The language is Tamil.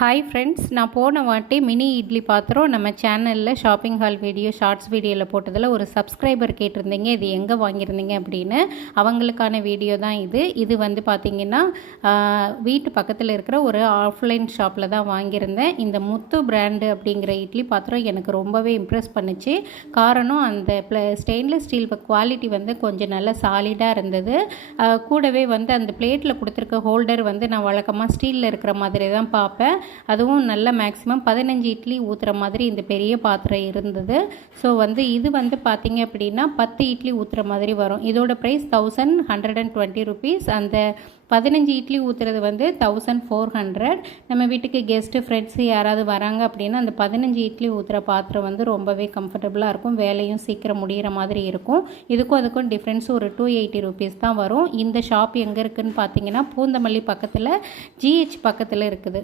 ஹாய் ஃப்ரெண்ட்ஸ் நான் போன வாட்டி மினி இட்லி பாத்திரம் நம்ம சேனலில் ஷாப்பிங் ஹால் வீடியோ ஷார்ட்ஸ் வீடியோவில் போட்டதில் ஒரு சப்ஸ்கிரைபர் கேட்டிருந்தீங்க. இது எங்கே வாங்கியிருந்தீங்க அப்படின்னு. அவங்களுக்கான வீடியோ தான் இது. இது வந்து பார்த்திங்கன்னா வீட்டு பக்கத்தில் இருக்கிற ஒரு ஆஃப்லைன் ஷாப்பில் தான் வாங்கியிருந்தேன். இந்த முத்து பிராண்டு அப்படிங்கிற இட்லி பாத்திரம் எனக்கு ரொம்பவே இம்ப்ரெஸ் பண்ணுச்சு. காரணம் அந்த ப்ள ஸ்டெயின்லெஸ் ஸ்டீல் குவாலிட்டி வந்து கொஞ்சம் நல்லா சாலிடாக இருந்தது. கூடவே வந்து அந்த பிளேட்டில் கொடுத்துருக்க ஹோல்டர் வந்து நான் வழக்கமாக ஸ்டீலில் இருக்கிற மாதிரி தான் பார்ப்பேன். அதுவும் நல்ல மேக்ஸிமம் பதினஞ்சு இட்லி ஊற்றுற மாதிரி இந்த பெரிய பாத்திரம் இருந்தது. ஸோ வந்து இது வந்து பார்த்திங்க அப்படின்னா பத்து இட்லி ஊற்றுற மாதிரி வரும். இதோட price thousand hundred and twenty rupees அந்த பதினஞ்சு இட்லி ஊற்றுறது வந்து தௌசண்ட் ஃபோர் ஹண்ட்ரட் நம்ம வீட்டுக்கு கெஸ்ட்டு ஃப்ரெண்ட்ஸு யாராவது வராங்க அப்படின்னா அந்த பதினஞ்சு இட்லி ஊற்றுற பாத்திரம் வந்து ரொம்பவே கம்ஃபர்டபுளாக இருக்கும். வேலையும் சீக்கிரம் முடிகிற மாதிரி இருக்கும். இதுக்கும் அதுக்கும் டிஃப்ரென்ஸ் ஒரு டூ எயிட்டி ருபீஸ் தான் வரும். இந்த ஷாப் எங்கே இருக்குதுன்னு பார்த்தீங்கன்னா பூந்தமல்லி பக்கத்தில் ஜிஹெச் பக்கத்தில் இருக்குது.